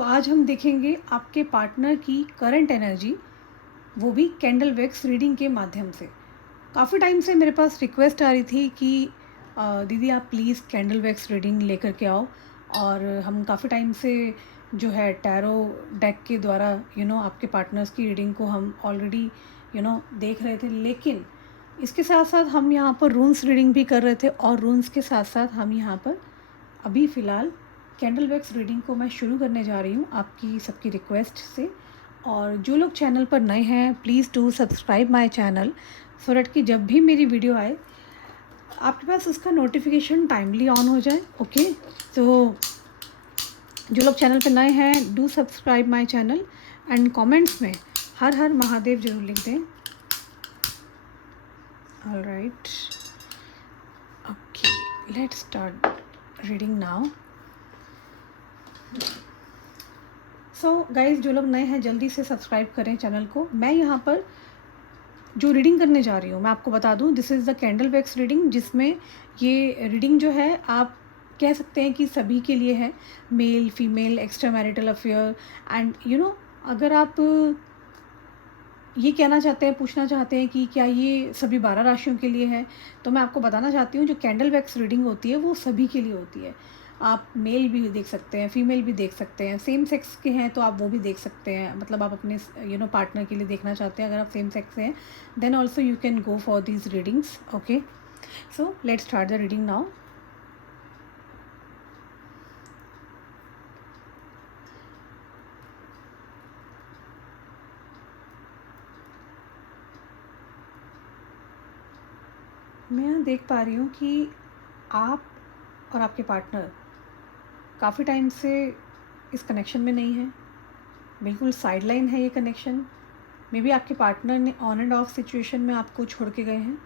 आज हम देखेंगे आपके पार्टनर की करंट एनर्जी, वो भी कैंडल वैक्स रीडिंग के माध्यम से। काफ़ी टाइम से मेरे पास रिक्वेस्ट आ रही थी कि दीदी आप प्लीज़ कैंडल वैक्स रीडिंग लेकर के आओ। और हम काफ़ी टाइम से जो है टैरो डेक के द्वारा आपके पार्टनर्स की रीडिंग को हम ऑलरेडी देख रहे थे, लेकिन इसके साथ साथ हम यहाँ पर रून्स रीडिंग भी कर रहे थे। और रून्स के साथ साथ हम यहाँ पर अभी फ़िलहाल कैंडल वैक्स रीडिंग को मैं शुरू करने जा रही हूँ आपकी सबकी रिक्वेस्ट से। और जो लोग चैनल पर नए हैं, please do subscribe my channel, so that कि जब भी मेरी वीडियो आए आपके पास उसका नोटिफिकेशन टाइमली ऑन हो जाए। ओके, तो जो लोग चैनल पर नए हैं, do subscribe my channel and comments में हर हर महादेव जरूर लिख दें। Alright, okay, let's start reading now. So guys, जो लोग नए हैं जल्दी से सब्सक्राइब करें चैनल को। मैं यहाँ पर जो रीडिंग करने जा रही हूँ, मैं आपको बता दूँ, this is the candle wax reading, जिसमें ये रीडिंग जो है आप कह सकते हैं कि सभी के लिए है, male female, extra marital affair and अगर आप ये कहना चाहते हैं, पूछना चाहते हैं कि क्या ये सभी 12 राशियों के लिए है, तो मैं आपको बताना चाहती हूँ जो कैंडल वैक्स रीडिंग होती है वो सभी के लिए होती है। आप मेल भी देख सकते हैं, फीमेल भी देख सकते हैं, सेम सेक्स के हैं तो आप वो भी देख सकते हैं। मतलब आप अपने पार्टनर के लिए देखना चाहते हैं, अगर आप सेम सेक्स से हैं, then also you can go for these readings. Okay, so let's start the reading now. मैं यहाँ देख पा रही हूँ कि आप और आपके पार्टनर काफ़ी टाइम से इस कनेक्शन में नहीं है, बिल्कुल साइडलाइन है ये कनेक्शन। मे बी आपके पार्टनर ने ऑन एंड ऑफ सिचुएशन में आपको छोड़ के गए हैं।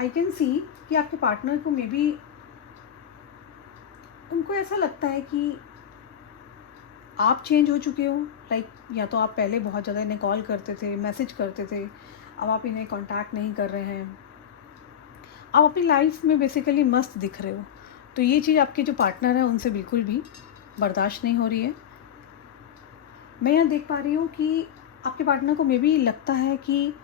आई कैन सी कि आपके पार्टनर को मे बी उनको ऐसा लगता है कि आप चेंज हो चुके हो। लाइक या तो आप पहले बहुत ज़्यादा इन्हें कॉल करते थे, मैसेज करते थे, अब आप इन्हें कांटेक्ट नहीं कर रहे हैं, आप अपनी लाइफ में बेसिकली मस्त दिख रहे हो। तो ये चीज़ आपके जो पार्टनर हैं उनसे बिल्कुल भी बर्दाश्त नहीं हो रही है। मैं यहाँ देख पा रही हूँ कि आपके पार्टनर को मे बी लगता है कि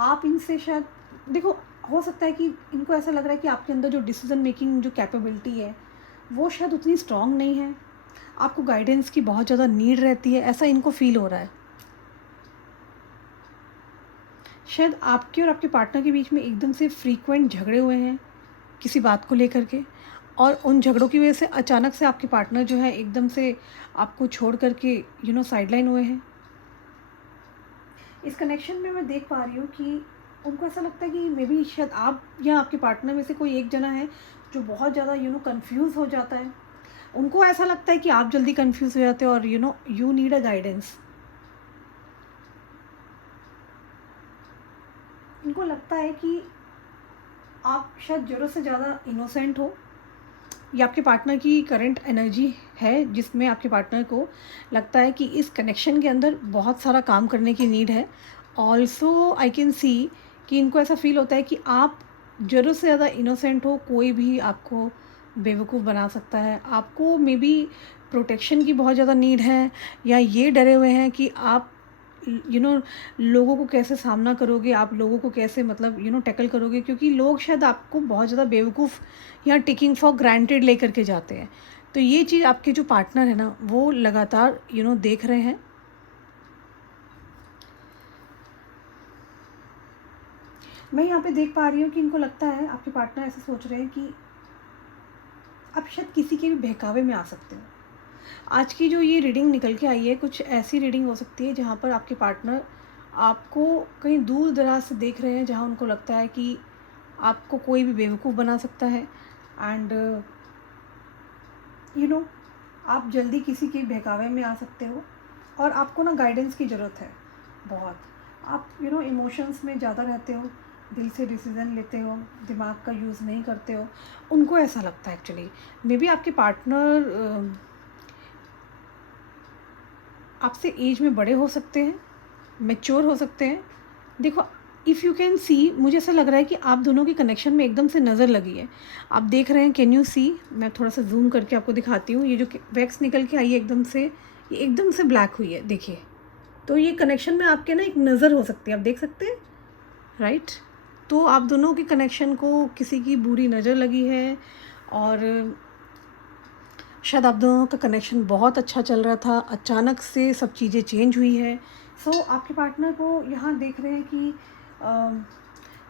आप इनसे शायद, देखो, हो सकता है कि इनको ऐसा लग रहा है कि आपके अंदर जो डिसीजन मेकिंग जो कैपेबिलिटी है वो शायद उतनी स्ट्रांग नहीं है, आपको गाइडेंस की बहुत ज़्यादा नीड रहती है, ऐसा इनको फील हो रहा है। शायद आपके और आपके पार्टनर के बीच में एकदम से फ्रीक्वेंट झगड़े हुए हैं किसी बात को लेकर के, और उन झगड़ों की वजह से अचानक से आपके पार्टनर जो है एकदम से आपको छोड़ करके साइडलाइन हुए हैं। इस कनेक्शन में मैं देख पा रही हूँ कि उनको ऐसा लगता है कि मे बी शायद आप या आपके पार्टनर में से कोई एक जना है जो बहुत ज़्यादा कंफ्यूज हो जाता है। उनको ऐसा लगता है कि आप जल्दी कंफ्यूज हो जाते हो और यू नीड अ गाइडेंस। इनको लगता है कि आप शायद ज़रूरत से ज़्यादा इनोसेंट हो। ये आपके पार्टनर की करंट एनर्जी है, जिसमें आपके पार्टनर को लगता है कि इस कनेक्शन के अंदर बहुत सारा काम करने की नीड है। ऑल्सो आई कैन सी कि इनको ऐसा फील होता है कि आप ज़रूरत से ज़्यादा इनोसेंट हो, कोई भी आपको बेवकूफ़ बना सकता है। आपको मे बी प्रोटेक्शन की बहुत ज़्यादा नीड है, या ये डरे हुए हैं कि आप लोगों को कैसे सामना करोगे, आप लोगों को कैसे मतलब टैकल करोगे, क्योंकि लोग शायद आपको बहुत ज़्यादा बेवकूफ़ या टेकिंग फॉर ग्रांटेड लेकर के जाते हैं। तो ये चीज़ आपके जो पार्टनर है ना वो लगातार देख रहे हैं। मैं यहाँ पे देख पा रही हूँ कि इनको लगता है, आपके पार्टनर ऐसा सोच रहे हैं कि आप शायद किसी के भी बहकावे में आ सकते हो। आज की जो ये रीडिंग निकल के आई है, कुछ ऐसी रीडिंग हो सकती है जहाँ पर आपके पार्टनर आपको कहीं दूर दराज से देख रहे हैं, जहाँ उनको लगता है कि आपको कोई भी बेवकूफ़ बना सकता है एंड आप जल्दी किसी के बहकावे में आ सकते हो। और आपको ना गाइडेंस की ज़रूरत है बहुत। आप इमोशंस में ज़्यादा रहते हो, दिल से डिसीज़न लेते हो, दिमाग का यूज़ नहीं करते हो। उनको ऐसा लगता है एक्चुअली। मे बी आपके पार्टनर आपसे एज में बड़े हो सकते हैं, मैच्योर हो सकते हैं। देखो, इफ़ यू कैन सी, मुझे ऐसा लग रहा है कि आप दोनों की कनेक्शन में एकदम से नज़र लगी है। आप देख रहे हैं, कैन यू सी? मैं थोड़ा सा ज़ूम करके आपको दिखाती हूँ। ये जो वैक्स निकल के आई है एकदम से, ये एकदम से ब्लैक हुई है, देखिए। तो ये कनेक्शन में आपके ना एक नज़र हो सकती है, आप देख सकते हैं, राइट? तो आप दोनों के कनेक्शन को किसी की बुरी नज़र लगी है, और शायद आप दोनों का कनेक्शन बहुत अच्छा चल रहा था, अचानक से सब चीज़ें चेंज हुई है। सो आपके पार्टनर को यहाँ देख रहे हैं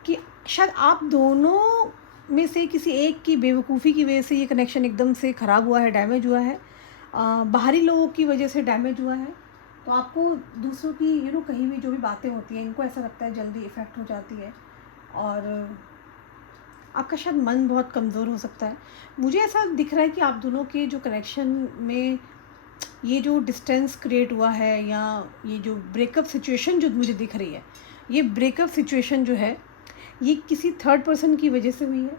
कि शायद आप दोनों में से किसी एक की बेवकूफ़ी की वजह से ये कनेक्शन एकदम से ख़राब हुआ है, डैमेज हुआ है। बाहरी लोगों की वजह से डैमेज हुआ है। तो आपको दूसरों की कहीं भी जो भी बातें होती हैं, इनको ऐसा लगता है जल्दी इफ़ेक्ट हो जाती है, और आपका शायद मन बहुत कमज़ोर हो सकता है। मुझे ऐसा दिख रहा है कि आप दोनों के जो कनेक्शन में ये जो डिस्टेंस क्रिएट हुआ है, या ये जो ब्रेकअप सिचुएशन जो मुझे दिख रही है, ये ब्रेकअप सिचुएशन जो है, ये किसी थर्ड पर्सन की वजह से हुई है।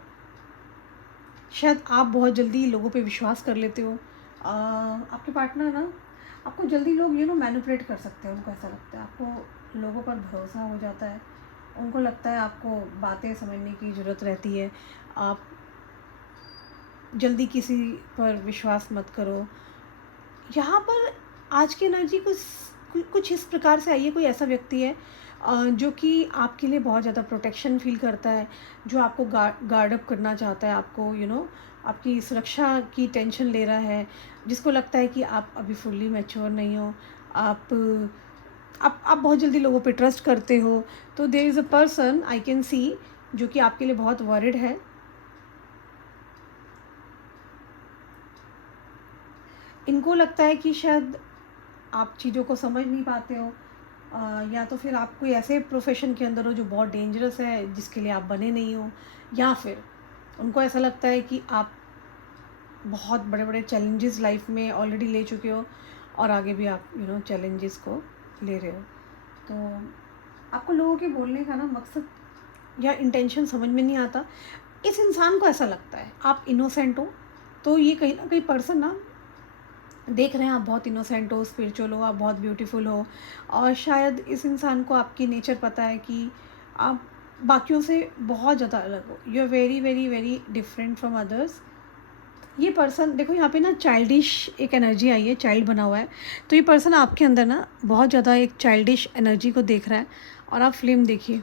शायद आप बहुत जल्दी लोगों पे विश्वास कर लेते हो। आपके पार्टनर ना, आपको जल्दी लोग मैनिपुलेट कर सकते हैं, उनको ऐसा लगता है, आपको लोगों पर भरोसा हो जाता है। उनको लगता है आपको बातें समझने की ज़रूरत रहती है, आप जल्दी किसी पर विश्वास मत करो। यहाँ पर आज की एनर्जी कुछ इस प्रकार से आई है। कोई ऐसा व्यक्ति है जो कि आपके लिए बहुत ज़्यादा प्रोटेक्शन फ़ील करता है, जो आपको गार्ड अप करना चाहता है, आपको आपकी सुरक्षा की टेंशन ले रहा है, जिसको लगता है कि आप अभी फुल्ली मैच्योर नहीं हो, आप आप बहुत जल्दी लोगों पे ट्रस्ट करते हो। तो there is a person I can see, जो कि आपके लिए बहुत वरिड है। इनको लगता है कि शायद आप चीज़ों को समझ नहीं पाते हो, या तो फिर आप कोई ऐसे प्रोफेशन के अंदर हो जो बहुत डेंजरस है, जिसके लिए आप बने नहीं हो, या फिर उनको ऐसा लगता है कि आप बहुत बड़े बड़े चैलेंजेस लाइफ में ऑलरेडी ले चुके हो, और आगे भी आप चैलेंजेस को ले रहे हो। तो आपको लोगों के बोलने का ना मकसद या इंटेंशन समझ में नहीं आता। इस इंसान को ऐसा लगता है आप इनोसेंट हो, तो ये कहीं ना कहीं पर्सन ना देख रहे हैं आप बहुत इनोसेंट हो, स्पिरिचुअल हो, आप बहुत ब्यूटीफुल हो, और शायद इस इंसान को आपकी नेचर पता है कि आप बाकियों से बहुत ज़्यादा अलग हो, you are very very very different from others. ये पर्सन देखो, यहाँ पे ना चाइल्डिश एक एनर्जी आई है, चाइल्ड बना हुआ है। तो ये पर्सन आपके अंदर ना बहुत ज़्यादा एक चाइल्डिश एनर्जी को देख रहा है, और आप फ्लेम देखिए,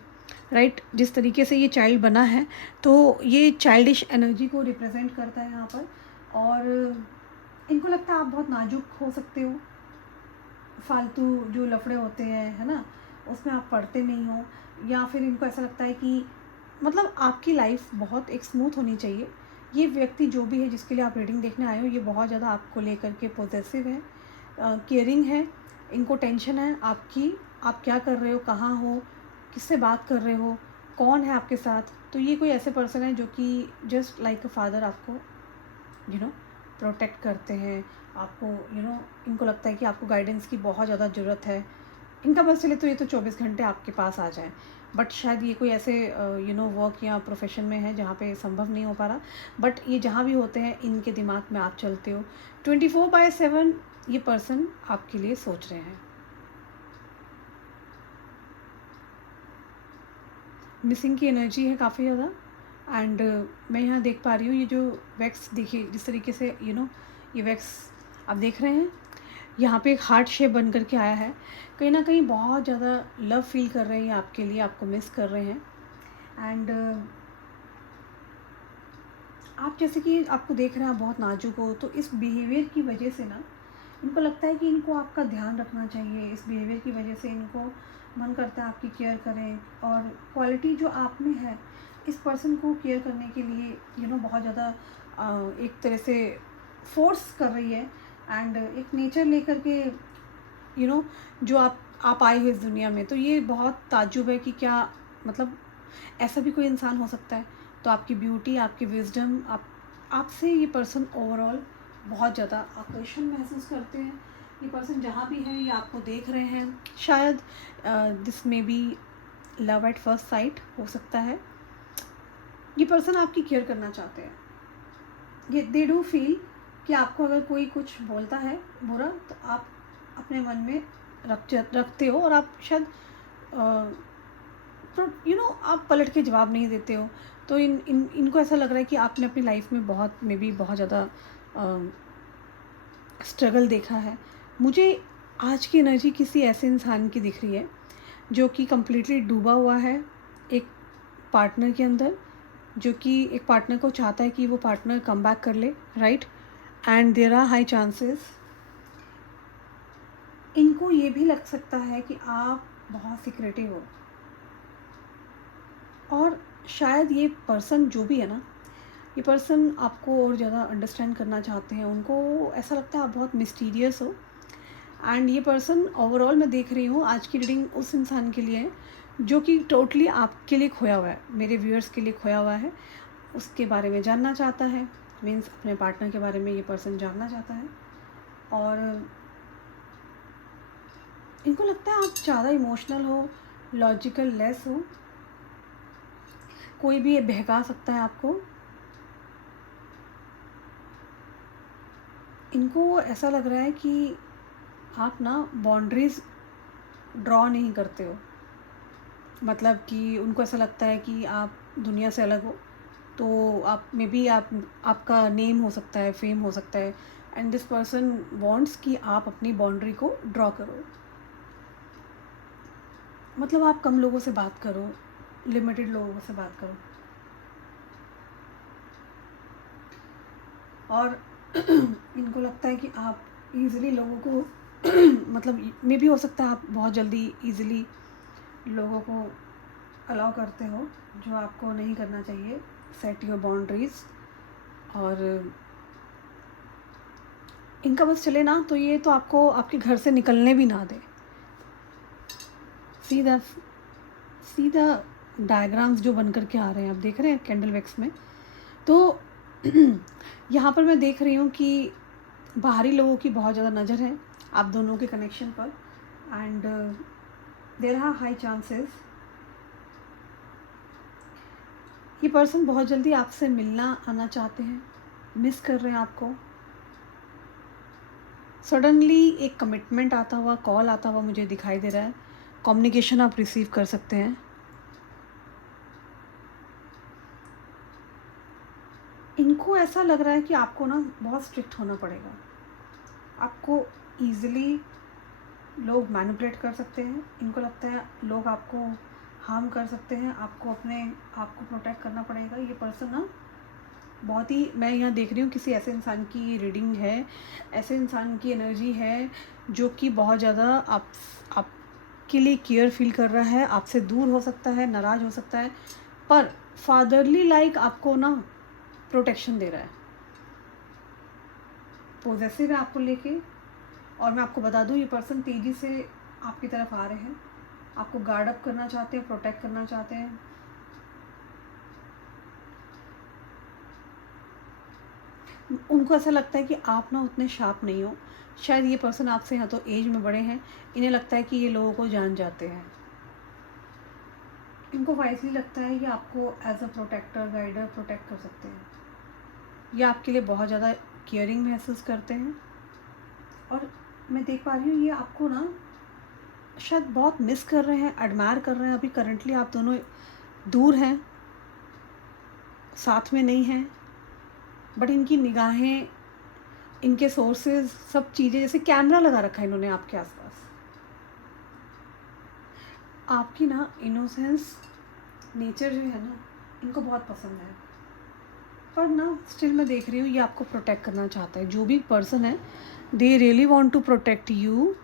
राइट? जिस तरीके से ये चाइल्ड बना है, तो ये चाइल्डिश एनर्जी को रिप्रेजेंट करता है यहाँ पर। और इनको लगता है आप बहुत नाजुक हो सकते हो, फालतू जो लफड़े होते हैं, है ना, उसमें आप पढ़ते नहीं हो, या फिर इनको ऐसा लगता है कि मतलब आपकी लाइफ बहुत एक स्मूथ होनी चाहिए। ये व्यक्ति जो भी है जिसके लिए आप रीडिंग देखने आए हो, ये बहुत ज़्यादा आपको लेकर के पॉजिटिव है, केयरिंग है। इनको टेंशन है आपकी, आप क्या कर रहे हो, कहाँ हो, किससे बात कर रहे हो, कौन है आपके साथ। तो ये कोई ऐसे पर्सन है जो कि जस्ट लाइक अ फादर आपको यू नो प्रोटेक्ट करते हैं, आपको इनको लगता है कि आपको गाइडेंस की बहुत ज़्यादा ज़रूरत है। इनका बस चले तो ये तो 24 घंटे आपके पास आ जाएं, बट शायद ये कोई ऐसे वर्क या प्रोफेशन में है जहाँ पे संभव नहीं हो पा रहा। बट ये जहाँ भी होते हैं, इनके दिमाग में आप चलते हो 24/7। ये पर्सन आपके लिए सोच रहे हैं। मिसिंग की एनर्जी है काफ़ी ज़्यादा, एंड मैं यहाँ देख पा रही हूँ, ये जो वैक्स देखिए जिस तरीके से ये वैक्स आप देख रहे हैं, यहाँ पे एक हार्ट शेप बन करके आया है। कहीं ना कहीं बहुत ज़्यादा लव फील कर रहे हैं आपके लिए, आपको मिस कर रहे हैं। एंड आप जैसे कि आपको देख रहे हैं, आप बहुत नाजुक हो, तो इस बिहेवियर की वजह से ना इनको लगता है कि इनको आपका ध्यान रखना चाहिए। इस बिहेवियर की वजह से इनको मन करता है आपकी केयर करें, और क्वालिटी जो आप में है, इस पर्सन को केयर करने के लिए बहुत ज़्यादा एक तरह से फोर्स कर रही है। एंड एक नेचर लेकर के जो आप आए हुए इस दुनिया में, तो ये बहुत ताज्जुब है कि क्या मतलब ऐसा भी कोई इंसान हो सकता है। तो आपकी ब्यूटी, आपकी विजडम, आपसे ये पर्सन ओवरऑल बहुत ज़्यादा आकर्षण महसूस करते हैं। ये पर्सन जहाँ भी है, ये आपको देख रहे हैं। शायद दिस में be love at first sight हो सकता है। ये पर्सन आपकी केयर करना चाहते हैं। ये दे डू फील कि आपको अगर कोई कुछ बोलता है बुरा, तो आप अपने मन में रखते हो, और आप शायद आप पलट के जवाब नहीं देते हो, तो इनको ऐसा लग रहा है कि आपने अपनी लाइफ में बहुत ज़्यादा स्ट्रगल देखा है। मुझे आज की एनर्जी किसी ऐसे इंसान की दिख रही है जो कि कंप्लीटली डूबा हुआ है एक पार्टनर के अंदर, जो कि एक पार्टनर को चाहता है कि वो पार्टनर कम बैक कर ले, right? And there are high chances इनको ये भी लग सकता है कि आप बहुत सिक्रेटिव हो, और शायद ये पर्सन जो भी है ना, ये पर्सन आपको और ज़्यादा अंडरस्टैंड करना चाहते हैं। उनको ऐसा लगता है आप बहुत मिस्टीरियस हो, एंड ये पर्सन ओवरऑल मैं देख रही हूँ आज की रीडिंग उस इंसान के लिए है जो कि टोटली आपके लिए खोया हुआ है, मेरे व्यूअर्स के लिए खोया हुआ है, उसके बारे में जानना चाहता है, मीन्स अपने पार्टनर के बारे में ये पर्सन जानना चाहता है। और इनको लगता है आप ज़्यादा इमोशनल हो, लॉजिकल लेस हो, कोई भी ये बहका सकता है आपको। इनको ऐसा लग रहा है कि आप ना बाउंड्रीज़ ड्रॉ नहीं करते हो, मतलब कि उनको ऐसा लगता है कि आप दुनिया से अलग हो, तो आप मे बी आपका नेम हो सकता है, फेम हो सकता है, एंड दिस पर्सन वांट्स कि आप अपनी बाउंड्री को ड्रॉ करो, मतलब आप कम लोगों से बात करो, लिमिटेड लोगों से बात करो। और इनको लगता है कि आप इजीली लोगों को मतलब मे भी हो सकता है आप बहुत जल्दी इजीली लोगों को अलाउ करते हो, जो आपको नहीं करना चाहिए। Set your boundaries. और इनका बस चले ना तो ये तो आपको आपके घर से निकलने भी ना दे। सीधा सीधा डायग्राम्स जो बन कर के आ रहे हैं, आप देख रहे हैं कैंडल वैक्स में। तो यहाँ पर मैं देख रही हूँ कि बाहरी लोगों की बहुत ज़्यादा नज़र है आप दोनों के कनेक्शन पर, and there are high chances ये पर्सन बहुत जल्दी आपसे मिलना आना चाहते हैं, मिस कर रहे हैं आपको। सडनली एक कमिटमेंट आता हुआ, कॉल आता हुआ मुझे दिखाई दे रहा है, कम्युनिकेशन आप रिसीव कर सकते हैं। इनको ऐसा लग रहा है कि आपको ना बहुत स्ट्रिक्ट होना पड़ेगा, आपको ईज़िली लोग मैनिपुलेट कर सकते हैं। इनको लगता है लोग आपको हार्म कर सकते हैं, आपको अपने आप को प्रोटेक्ट करना पड़ेगा। ये पर्सन ना बहुत ही, मैं यहाँ देख रही हूँ किसी ऐसे इंसान की रीडिंग है, ऐसे इंसान की एनर्जी है जो कि बहुत ज़्यादा आपके लिए केयर फील कर रहा है, आपसे दूर हो सकता है, नाराज़ हो सकता है, पर फादरली लाइक आपको ना प्रोटेक्शन दे रहा है, पॉजेसिव है आपको लेके। और मैं आपको बता दूँ ये पर्सन तेज़ी से आपकी तरफ आ रहे हैं, आपको गार्ड अप करना चाहते हैं, प्रोटेक्ट करना चाहते हैं। उनको ऐसा लगता है कि आप ना उतने शार्प नहीं हो, शायद ये पर्सन आपसे या तो एज में बड़े हैं, इन्हें लगता है कि ये लोगों को जान जाते हैं। इनको वाइजली लगता है कि आपको as a protector, guider protect कर सकते हैं, ये आपके लिए बहुत ज़्यादा केयरिंग महसूस करते हैं। और मैं देख पा रही हूँ ये आपको ना शायद बहुत मिस कर रहे हैं, एडमायर कर रहे हैं। अभी करंटली आप दोनों दूर हैं, साथ में नहीं हैं, बट इनकी निगाहें, इनके सोर्सेज, सब चीज़ें जैसे कैमरा लगा रखा है इन्होंने आपके आसपास। आपकी ना इनोसेंस नेचर जो है ना, इनको बहुत पसंद है, पर ना स्टिल मैं देख रही हूँ ये आपको प्रोटेक्ट करना चाहता है। जो भी पर्सन है, they really want to protect you.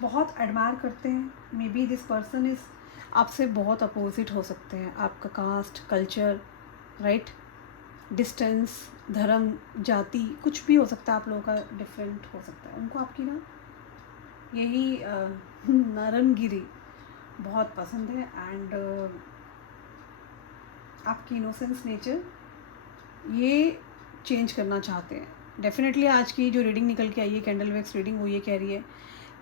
बहुत एडमायर करते हैं। Maybe this person is आपसे बहुत अपोजिट हो सकते हैं, आपका कास्ट, कल्चर, राइट, डिस्टेंस, धर्म, जाति, कुछ भी हो सकता है आप लोगों का डिफरेंट हो सकता है। उनको आपकी ना यही नरमगिरी बहुत पसंद है, एंड आपकी इनोसेंस नेचर ये चेंज करना चाहते हैं। डेफिनेटली आज की जो रीडिंग निकल के आई है, कैंडल वैक्स रीडिंग, वो ये कह रही है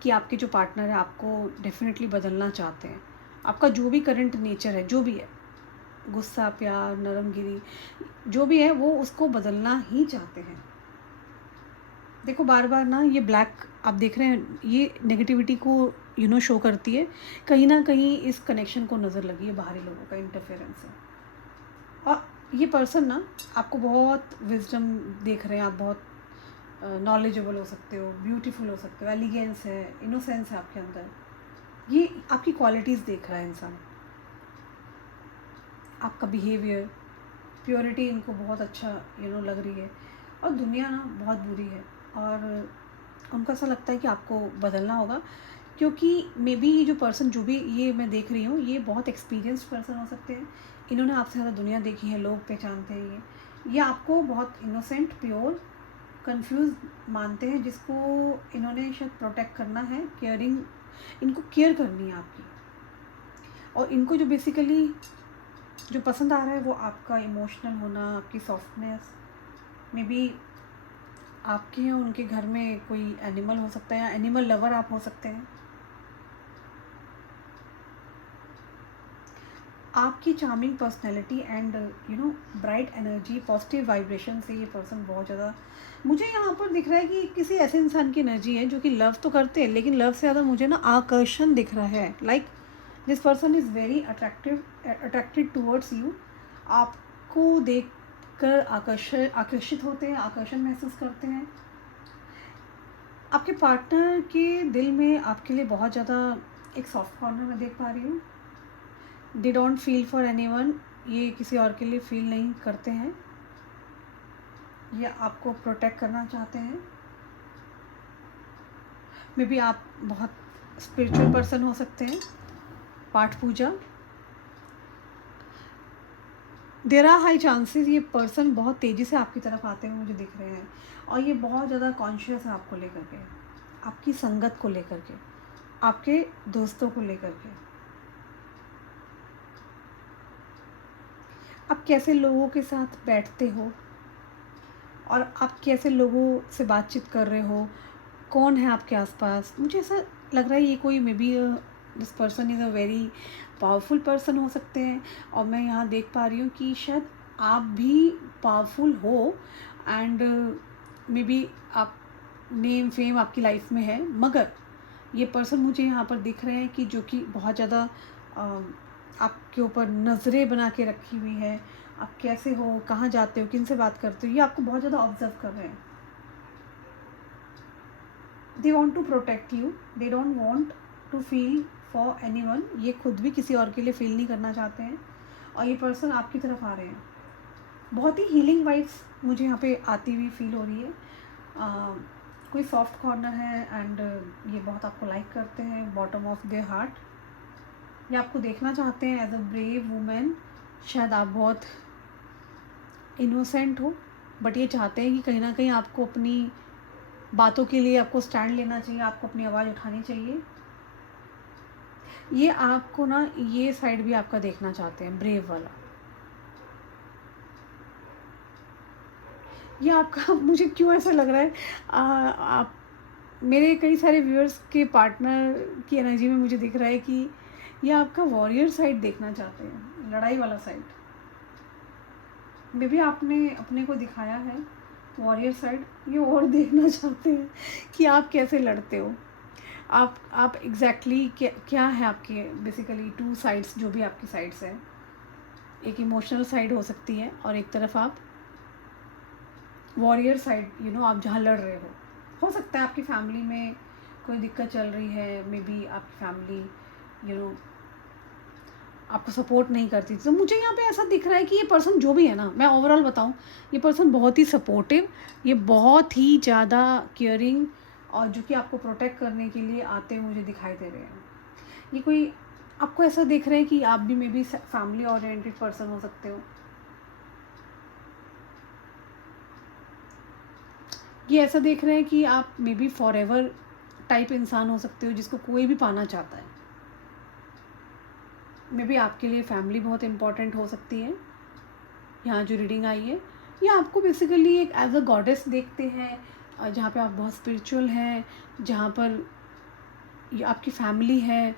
कि आपके जो पार्टनर है आपको डेफिनेटली बदलना चाहते हैं। आपका जो भी करंट नेचर है, जो भी है, गुस्सा, प्यार, नरमगिरी, जो भी है, वो उसको बदलना ही चाहते हैं। देखो बार बार ना ये ब्लैक आप देख रहे हैं, ये नेगेटिविटी को शो करती है। कहीं ना कहीं इस कनेक्शन को नज़र लगी है बाहरी लोगों का इंटरफेरेंस है। और ये पर्सन ना आपको बहुत विजडम देख रहे हैं, आप बहुत नॉलेजेबल हो सकते हो, ब्यूटीफुल हो सकते हो, एलिगेंस है, इनोसेंस है आपके अंदर, ये आपकी क्वालिटीज़ देख रहा है इंसान। आपका बिहेवियर, प्योरिटी इनको बहुत अच्छा लग रही है। और दुनिया ना बहुत बुरी है, और उनको ऐसा लगता है कि आपको बदलना होगा, क्योंकि मे बी ये जो पर्सन, जो भी ये मैं देख रही हूँ, ये बहुत एक्सपीरियंस्ड पर्सन हो सकते हैं। इन्होंने आपसे ज़्यादा दुनिया देखी है, लोग पहचानते हैं ये आपको बहुत इनोसेंट, प्योर, कंफ्यूज मानते हैं, जिसको इन्होंने शायद प्रोटेक्ट करना है, केयरिंग, इनको केयर करनी है आपकी। और इनको जो बेसिकली जो पसंद आ रहा है वो आपका इमोशनल होना, आपकी सॉफ्टनेस। मे बी आपके या उनके घर में कोई एनिमल हो सकता है, या एनिमल लवर आप हो सकते हैं। आपकी charming personality and bright energy, positive vibration से ये पर्सन बहुत ज़्यादा, मुझे यहाँ पर दिख रहा है कि किसी ऐसे इंसान की एनर्जी है जो कि लव तो करते हैं, लेकिन लव से ज़्यादा मुझे ना आकर्षण दिख रहा है। Like this person is very attracted towards you. आपको देख कर आकर्षित होते हैं, आकर्षण महसूस करते हैं। आपके पार्टनर के दिल में आपके लिए बहुत ज़्यादा एक सॉफ्ट कॉर्नर मैं देख पा रही हूँ। They don't feel for anyone, ये किसी और के लिए फील नहीं करते हैं, ये आपको प्रोटेक्ट करना चाहते हैं। मे बी आप बहुत स्पिरिचुअल पर्सन हो सकते हैं, पाठ पूजा। देयर आर हाई चांसेस ये पर्सन बहुत तेज़ी से आपकी तरफ आते हुए मुझे दिख रहे हैं, और ये बहुत ज़्यादा कॉन्शियस है आपको लेकर के, आपकी संगत को लेकर के, आपके दोस्तों को लेकर के। आप कैसे लोगों के साथ बैठते हो, और आप कैसे लोगों से बातचीत कर रहे हो, कौन है आपके आसपास। मुझे ऐसा लग रहा है ये कोई maybe this person is a very powerful person हो सकते हैं। और मैं यहाँ देख पा रही हूँ कि शायद आप भी पावरफुल हो, एंड मे बी आप नेम फेम आपकी लाइफ में है, मगर ये पर्सन मुझे यहाँ पर दिख रहे हैं कि जो कि बहुत ज़्यादा आपके ऊपर नज़रें बना के रखी हुई है। आप कैसे हो, कहाँ जाते हो, किन से बात करते हो, ये आपको बहुत ज़्यादा ऑब्जर्व कर रहे हैं। They want to protect you, they don't want to feel for anyone. ये खुद भी किसी और के लिए फील नहीं करना चाहते हैं, और ये पर्सन आपकी तरफ आ रहे हैं। बहुत ही हीलिंग वाइब्स मुझे यहाँ पे आती हुई फील हो रही है। कोई सॉफ्ट कॉर्नर है, एंड ये बहुत आपको लाइक करते हैं, बॉटम ऑफ देयर हार्ट। ये आपको देखना चाहते हैं एज अ ब्रेव वुमेन। शायद आप बहुत इनोसेंट हो, बट ये चाहते हैं कि कहीं ना कहीं आपको अपनी बातों के लिए आपको स्टैंड लेना चाहिए, आपको अपनी आवाज़ उठानी चाहिए। ये आपको ना ये साइड भी आपका देखना चाहते हैं, ब्रेव वाला। ये आपका मुझे क्यों ऐसा लग रहा है, आप मेरे कई सारे व्यूअर्स के पार्टनर की एनर्जी में मुझे दिख रहा है कि ये आपका वॉरियर साइड देखना चाहते हैं, लड़ाई वाला साइड। मे बी आपने अपने को दिखाया है वॉरियर साइड, ये और देखना चाहते हैं कि आप कैसे लड़ते हो। आप एग्जैक्टली क्या है आपके बेसिकली टू साइड्स, जो भी आपकी साइड्स है। एक इमोशनल साइड हो सकती है, और एक तरफ आप वॉरियर साइड, आप जहाँ लड़ रहे हो सकता है आपकी फैमिली में कोई दिक्कत चल रही है, मे बी आपकी फैमिली आपको सपोर्ट नहीं करती। तो मुझे यहाँ पे ऐसा दिख रहा है कि ये पर्सन जो भी है ना, मैं ओवरऑल बताऊँ, ये पर्सन बहुत ही सपोर्टिव, ये बहुत ही ज़्यादा केयरिंग, और जो कि आपको प्रोटेक्ट करने के लिए आते हुए मुझे दिखाई दे रहे हैं। ये कोई आपको ऐसा देख रहे हैं कि आप भी may be family oriented person हो सकते हो। ये ऐसा देख रहे हैं कि आप may be for ever type इंसान हो सकते हो, जिसको कोई भी पाना चाहता है। मे बी आपके लिए फैमिली बहुत इंपॉर्टेंट हो सकती है। यहाँ जो रीडिंग आई है, ये आपको बेसिकली एक एज अ गॉडेस देखते हैं, जहाँ पे आप बहुत स्पिरिचुअल हैं, जहाँ पर ये आपकी फैमिली है,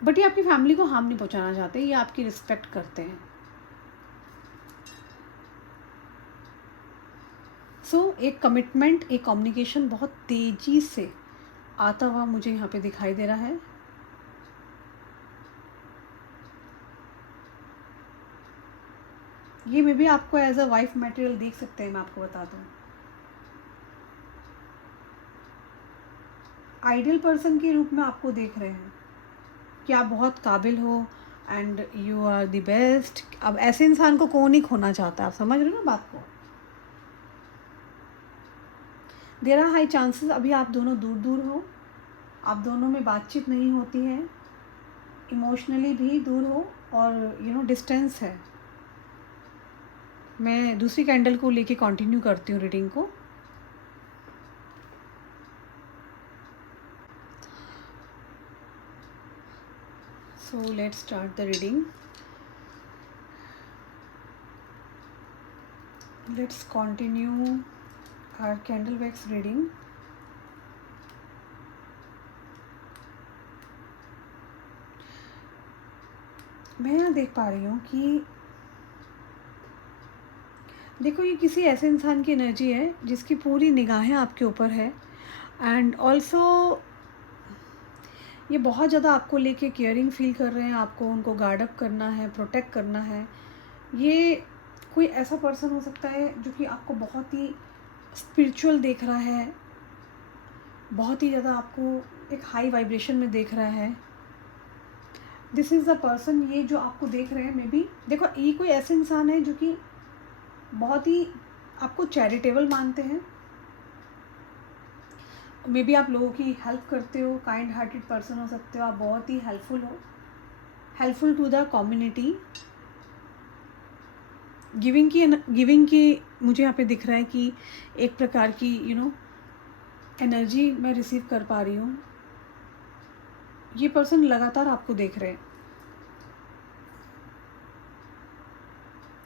बट ये आपकी फैमिली को हार्म नहीं पहुँचाना चाहते, ये आपकी रिस्पेक्ट करते हैं। एक कमिटमेंट, एक कम्युनिकेशन बहुत तेज़ी से आता हुआ मुझे यहाँ पे दिखाई दे रहा है। ये मे बी आपको एज अ वाइफ मटेरियल देख सकते हैं, मैं आपको बता दूँ। आइडियल पर्सन के रूप में आपको देख रहे हैं कि आप बहुत काबिल हो and you are the best. अब ऐसे इंसान को कौन ही खोना चाहता है, आप समझ रहे हो ना बात को। देयर आर हाई चांसेस अभी आप दोनों दूर दूर हो, आप दोनों में बातचीत नहीं होती है, इमोशनली भी दूर हो और डिस्टेंस है। मैं दूसरी कैंडल को लेके कंटिन्यू करती हूँ रीडिंग को। सो let's start the reading. Let's continue our candle wax reading. मैं यहाँ देख पा रही हूँ कि देखो, ये किसी ऐसे इंसान की एनर्जी है जिसकी पूरी निगाहें आपके ऊपर है एंड ऑल्सो ये बहुत ज़्यादा आपको लेके केयरिंग फील कर रहे हैं। आपको उनको गार्ड अप करना है, प्रोटेक्ट करना है। ये कोई ऐसा पर्सन हो सकता है जो कि आपको बहुत ही स्पिरिचुअल देख रहा है, बहुत ही ज़्यादा आपको एक हाई वाइब्रेशन में देख रहा है। दिस इज़ द पर्सन, ये जो आपको देख रहे हैं मे बी, देखो ये कोई ऐसे इंसान है जो कि बहुत ही आपको चैरिटेबल मानते हैं। मे बी आप लोगों की हेल्प करते हो, काइंड हार्टेड पर्सन हो सकते हो, आप बहुत ही हेल्पफुल हो, helpful to the community. Giving की मुझे यहाँ पे दिख रहा है कि एक प्रकार की एनर्जी मैं रिसीव कर पा रही हूँ। ये पर्सन लगातार आपको देख रहे हैं,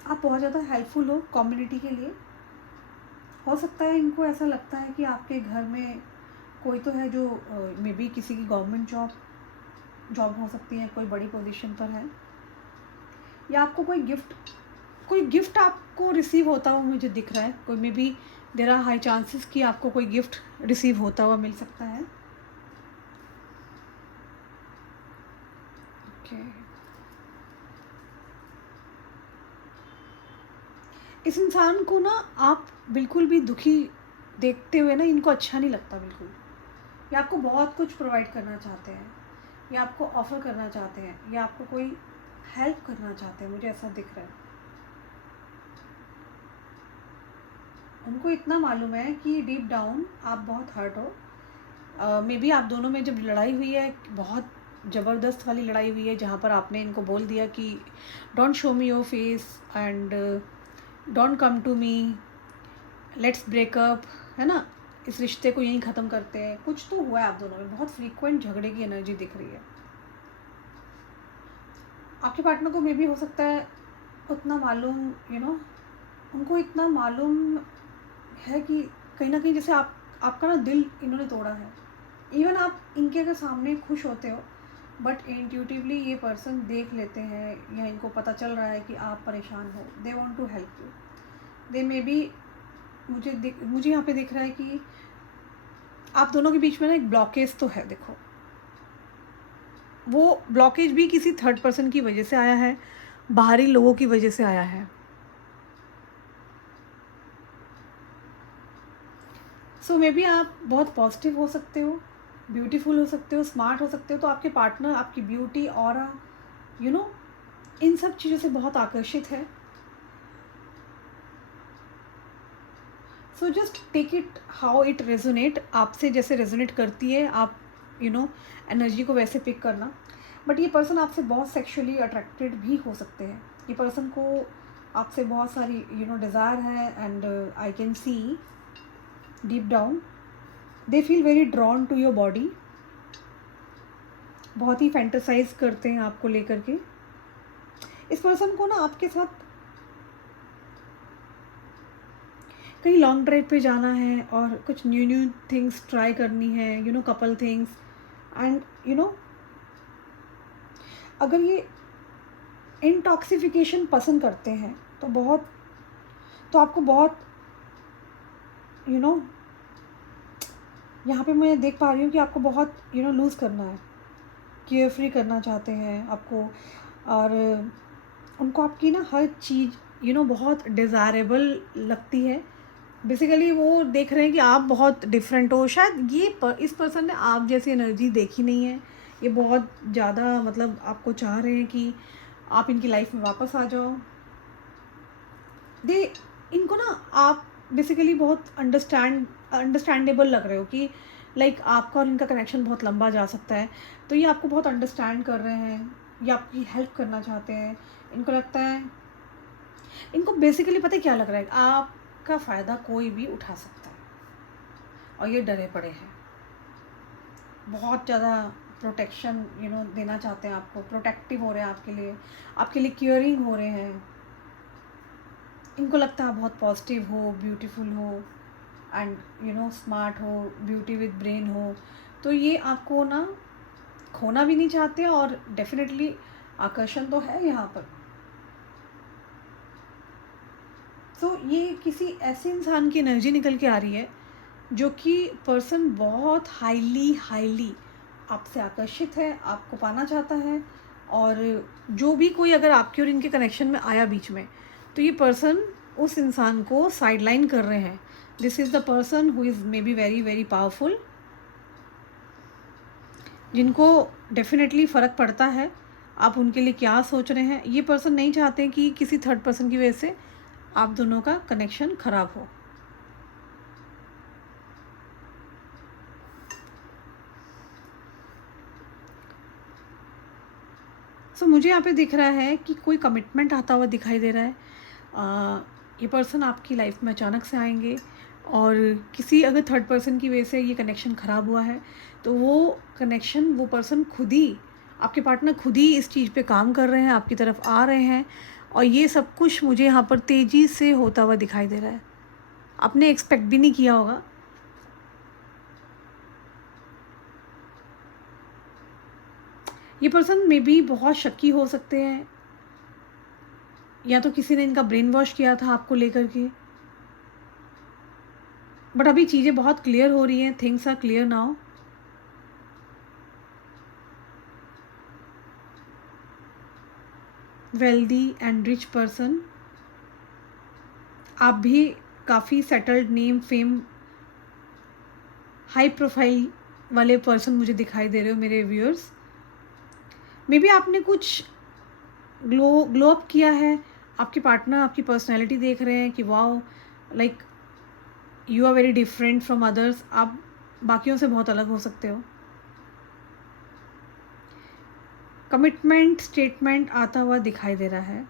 आप बहुत ज़्यादा हेल्पफुल हो कम्युनिटी के लिए। हो सकता है इनको ऐसा लगता है कि आपके घर में कोई तो है जो मे बी किसी की गवर्नमेंट जॉब हो सकती है, कोई बड़ी पोजीशन पर है, या आपको कोई गिफ्ट आपको रिसीव होता हुआ मुझे दिख रहा है। कोई maybe there are high chances कि आपको कोई गिफ्ट रिसीव होता हुआ मिल सकता है। ओके, इस इंसान को ना आप बिल्कुल भी दुखी देखते हुए ना, इनको अच्छा नहीं लगता बिल्कुल। ये आपको बहुत कुछ प्रोवाइड करना चाहते हैं, या आपको ऑफ़र करना चाहते हैं, या आपको कोई हेल्प करना चाहते हैं, मुझे ऐसा दिख रहा है। उनको इतना मालूम है कि डीप डाउन आप बहुत हर्ट हो। मे बी आप दोनों में जब लड़ाई हुई है, बहुत ज़बरदस्त वाली लड़ाई हुई है, जहाँ पर आपने इनको बोल दिया कि don't show me your face and don't come to me, let's breakup, है ना, इस रिश्ते को यहीं ख़त्म करते हैं। कुछ तो हुआ है आप दोनों में, बहुत फ्रीक्वेंट झगड़े की एनर्जी दिख रही है। आपके पार्टनर को मे बी हो सकता है उतना मालूम उनको इतना मालूम है कि कहीं ना कहीं जैसे आपका ना दिल इन्होंने तोड़ा है। इवन आप इनके अगर सामने खुश होते हो, बट इंट्यूटिवली ये पर्सन देख लेते हैं, या इनको पता चल रहा है कि आप परेशान हो। They want to help you. They may be, मुझे यहाँ पे दिख रहा है कि आप दोनों के बीच में ना एक ब्लॉकेज तो है। देखो, वो ब्लॉकेज भी किसी थर्ड पर्सन की वजह से आया है, बाहरी लोगों की वजह से आया है। सो मे बी आप बहुत पॉजिटिव हो सकते हो, ब्यूटीफुल हो सकते हो, स्मार्ट हो सकते हो, तो आपके पार्टनर आपकी ब्यूटी और इन सब चीज़ों से बहुत आकर्षित है। So just take it how it resonate, आपसे जैसे रेजोनेट करती है आप एनर्जी को वैसे पिक करना। बट ये पर्सन आपसे बहुत सेक्सुअली अट्रैक्टेड भी हो सकते हैं। ये पर्सन को आपसे बहुत सारी डिज़ायर है and I can see deep down they feel very drawn to your body. बहुत ही फैंटेसाइज करते हैं आपको लेकर के। इस पर्सन को ना आपके साथ कहीं लॉन्ग ड्राइव पे जाना है और कुछ न्यू थिंग्स ट्राई करनी है, कपल थिंग्स एंड अगर ये इंटॉक्सिफिकेशन पसंद करते हैं तो आपको बहुत यू नो यहाँ पे मैं देख पा रही हूँ कि आपको बहुत लूज़ करना है, केयर फ्री करना चाहते हैं आपको। और उनको आपकी ना हर चीज़ बहुत डिज़ायरेबल लगती है। बेसिकली वो देख रहे हैं कि आप बहुत डिफरेंट हो, शायद इस पर्सन ने आप जैसी एनर्जी देखी नहीं है। ये बहुत ज़्यादा मतलब आपको चाह रहे हैं कि आप इनकी लाइफ में वापस आ जाओ। दे इनको ना आप बेसिकली बहुत अंडरस्टैंडेबल लग रहे हो कि लाइक आपका और इनका कनेक्शन बहुत लंबा जा सकता है। तो ये आपको बहुत अंडरस्टैंड कर रहे हैं, ये आपकी हेल्प करना चाहते हैं। इनको लगता है, इनको बेसिकली पता है क्या लग रहा है, आपका फ़ायदा कोई भी उठा सकता है और ये डरे पड़े हैं। बहुत ज़्यादा प्रोटेक्शन देना चाहते हैं आपको, प्रोटेक्टिव हो रहे हैं आपके लिए केयरिंग हो रहे हैं। इनको लगता है आप बहुत पॉजिटिव हो, ब्यूटीफुल हो एंड स्मार्ट हो, ब्यूटी विद ब्रेन हो। तो ये आपको ना खोना भी नहीं चाहते और डेफिनेटली आकर्षण तो है यहाँ पर। तो ये किसी ऐसे इंसान की एनर्जी निकल के आ रही है जो कि पर्सन बहुत हाईली आपसे आकर्षित है, आपको पाना चाहता है। और जो भी कोई अगर आपके और इनके कनेक्शन में आया बीच में, तो ये पर्सन उस इंसान को साइडलाइन कर रहे हैं। This is the person who is may be very very powerful, जिनको डेफिनेटली फ़र्क पड़ता है आप उनके लिए क्या सोच रहे हैं। ये पर्सन नहीं चाहते कि किसी थर्ड पर्सन की वजह से आप दोनों का कनेक्शन ख़राब हो। सो मुझे यहाँ पे दिख रहा है कि कोई कमिटमेंट आता हुआ दिखाई दे रहा है। ये पर्सन आपकी लाइफ में अचानक से आएंगे और किसी अगर थर्ड पर्सन की वजह से ये कनेक्शन ख़राब हुआ है तो वो पर्सन खुद ही, आपके पार्टनर खुद ही इस चीज़ पे काम कर रहे हैं, आपकी तरफ आ रहे हैं। और ये सब कुछ मुझे यहाँ पर तेज़ी से होता हुआ दिखाई दे रहा है। आपने एक्सपेक्ट भी नहीं किया होगा। ये पर्सन मे बी बहुत शक्की हो सकते हैं, या तो किसी ने इनका ब्रेन वॉश किया था आपको लेकर के। बट अभी चीज़ें बहुत क्लियर हो रही हैं, things are clear now. Wealthy and rich person, आप भी काफ़ी settled, name fame, high profile वाले पर्सन मुझे दिखाई दे रहे हो मेरे व्यूअर्स। मे बी आपने कुछ ग्लो अप किया है, आपके पार्टनर आपकी पर्सनैलिटी देख रहे हैं कि wow, like you are very different from others, आप बाकियों से बहुत अलग हो सकते हो। कमिटमेंट स्टेटमेंट आता हुआ दिखाई दे रहा है।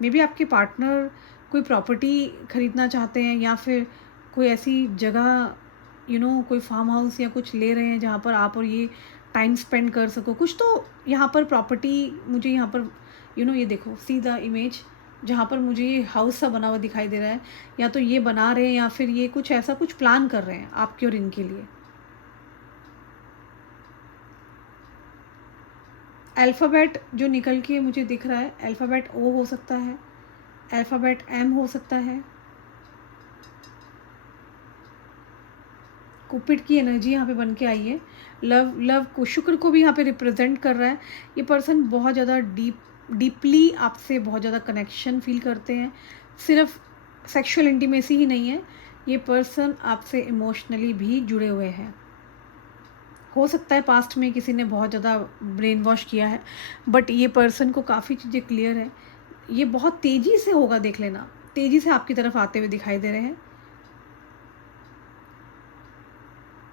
मे बी आपके पार्टनर कोई प्रॉपर्टी ख़रीदना चाहते हैं या फिर कोई ऐसी जगह कोई फार्म हाउस या कुछ ले रहे हैं जहाँ पर आप और ये टाइम स्पेंड कर सको। कुछ तो यहाँ पर प्रॉपर्टी मुझे यहाँ पर ये देखो, सी द इमेज, जहाँ पर मुझे ये हाउस सा बना हुआ दिखाई दे रहा है। या तो ये बना रहे हैं या फिर ये कुछ ऐसा कुछ प्लान कर रहे हैं आपके और इनके लिए। अल्फ़ाबेट जो निकल के मुझे दिख रहा है, अल्फ़ाबेट ओ हो सकता है, अल्फ़ाबेट एम हो सकता है। कुपिड की एनर्जी यहाँ पे बन के आई है। लव को, शुक्र को भी यहाँ पे रिप्रेजेंट कर रहा है। ये पर्सन बहुत ज़्यादा डीपली आपसे बहुत ज़्यादा कनेक्शन फील करते हैं। सिर्फ सेक्सुअल इंटीमेसी ही नहीं है, ये पर्सन आपसे इमोशनली भी जुड़े हुए हैं। हो सकता है पास्ट में किसी ने बहुत ज़्यादा ब्रेन वॉश किया है, बट ये पर्सन को काफ़ी चीज़ें क्लियर है। ये बहुत तेज़ी से होगा, देख लेना, तेज़ी से आपकी तरफ आते हुए दिखाई दे रहे हैं।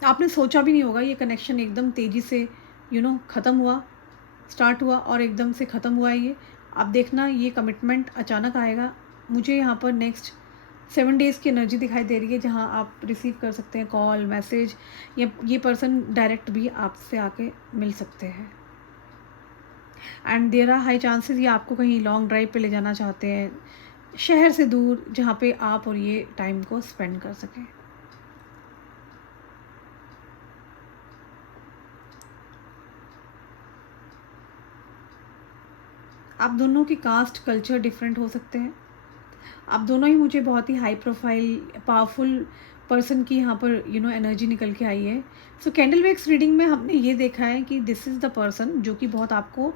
आपने सोचा भी नहीं होगा, ये कनेक्शन एकदम तेज़ी से ख़त्म हुआ, स्टार्ट हुआ और एकदम से ख़त्म हुआ है ये। आप देखना, ये कमिटमेंट अचानक आएगा। मुझे यहाँ पर नेक्स्ट 7 डेज़ की एनर्जी दिखाई दे रही है, जहाँ आप रिसीव कर सकते हैं कॉल, मैसेज, या ये पर्सन डायरेक्ट भी आपसे आके मिल सकते हैं। And there are high chances ये आपको कहीं लॉन्ग ड्राइव पे ले जाना चाहते हैं, शहर से दूर, जहाँ पे आप और ये टाइम को स्पेंड कर सकें। आप दोनों की कास्ट कल्चर डिफरेंट हो सकते हैं। आप दोनों ही मुझे बहुत ही हाई प्रोफाइल, पावरफुल पर्सन की यहाँ पर एनर्जी निकल के आई है। सो कैंडल वेक्स रीडिंग में हमने ये देखा है कि दिस इज़ द पर्सन जो कि बहुत आपको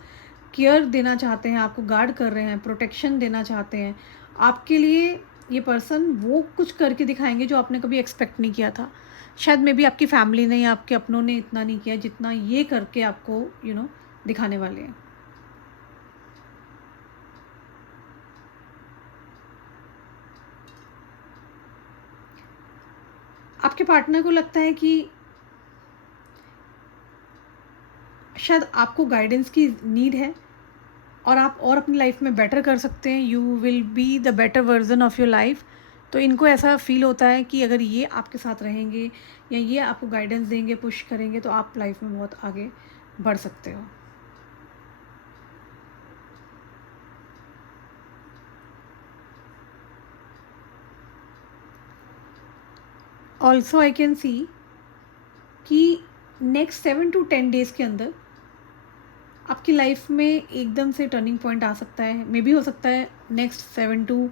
केयर देना चाहते हैं, आपको गार्ड कर रहे हैं, प्रोटेक्शन देना चाहते हैं। आपके लिए ये पर्सन वो कुछ करके दिखाएंगे जो आपने कभी एक्सपेक्ट नहीं किया था। शायद मे बी आपकी फैमिली ने या आपके अपनों ने इतना नहीं किया जितना ये करके आपको दिखाने वाले हैं। आपके पार्टनर को लगता है कि शायद आपको गाइडेंस की नीड है और आप और अपनी लाइफ में बेटर कर सकते हैं। You will be the better version of your life. तो इनको ऐसा फील होता है कि अगर ये आपके साथ रहेंगे या ये आपको गाइडेंस देंगे, पुश करेंगे, तो आप लाइफ में बहुत आगे बढ़ सकते हो। ऑल्सो आई कैन सी कि नेक्स्ट 7 to 10 डेज़ के अंदर आपकी लाइफ में एकदम से टर्निंग पॉइंट आ सकता है। मे बी हो सकता है नेक्स्ट 7 to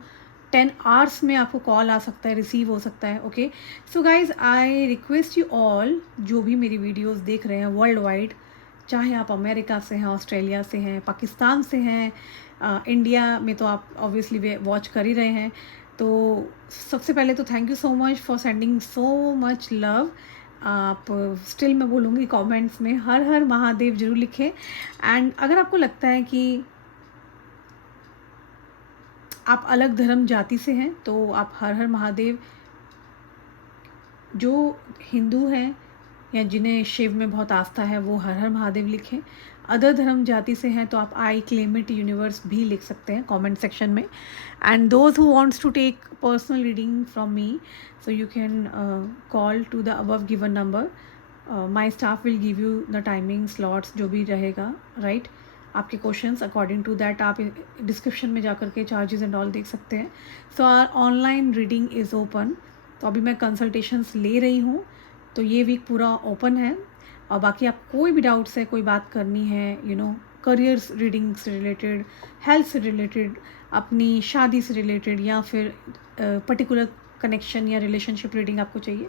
10 आवर्स में आपको कॉल आ सकता है, रिसीव हो सकता है। Okay, so guys I request you all, जो भी मेरी वीडियोस देख रहे हैं वर्ल्ड वाइड, चाहे आप अमेरिका से हैं, ऑस्ट्रेलिया से हैं, पाकिस्तान से हैं, इंडिया में तो आप ऑब्वियसली वॉच कर ही रहे हैं। तो सबसे पहले तो thank you so much for sending so much love. आप स्टिल मैं बोलूँगी कमेंट्स में हर हर महादेव जरूर लिखें। एंड अगर आपको लगता है कि आप अलग धर्म जाति से हैं तो आप हर हर महादेव, जो हिंदू हैं या जिन्हें शिव में बहुत आस्था है वो हर हर महादेव लिखें। अदर धर्म जाति से हैं तो आप आई क्लेम इट यूनिवर्स भी लिख सकते हैं कमेंट सेक्शन में। And those who wants to take personal reading from me, so you can call to the above given number. My staff will give you the timing slots जो भी रहेगा, right. आपके questions according to that आप description में जा कर के charges and all देख सकते हैं। So our online reading is open. तो अभी मैं कंसल्टेशंस ले रही हूँ, तो ये वीक पूरा ओपन है। और बाकी आप कोई भी डाउट्स है, कोई बात करनी है, करियर्स रीडिंग से रिलेटेड, हेल्थ से रिलेटेड, अपनी शादी से रिलेटेड, या फिर पर्टिकुलर कनेक्शन या रिलेशनशिप रीडिंग आपको चाहिए,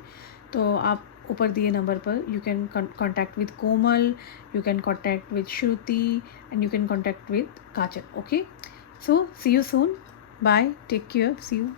तो आप ऊपर दिए नंबर पर you can contact with Komal, you can contact with Shruti, and you can contact with Kajal. Okay, so see you soon, bye, take care, see you.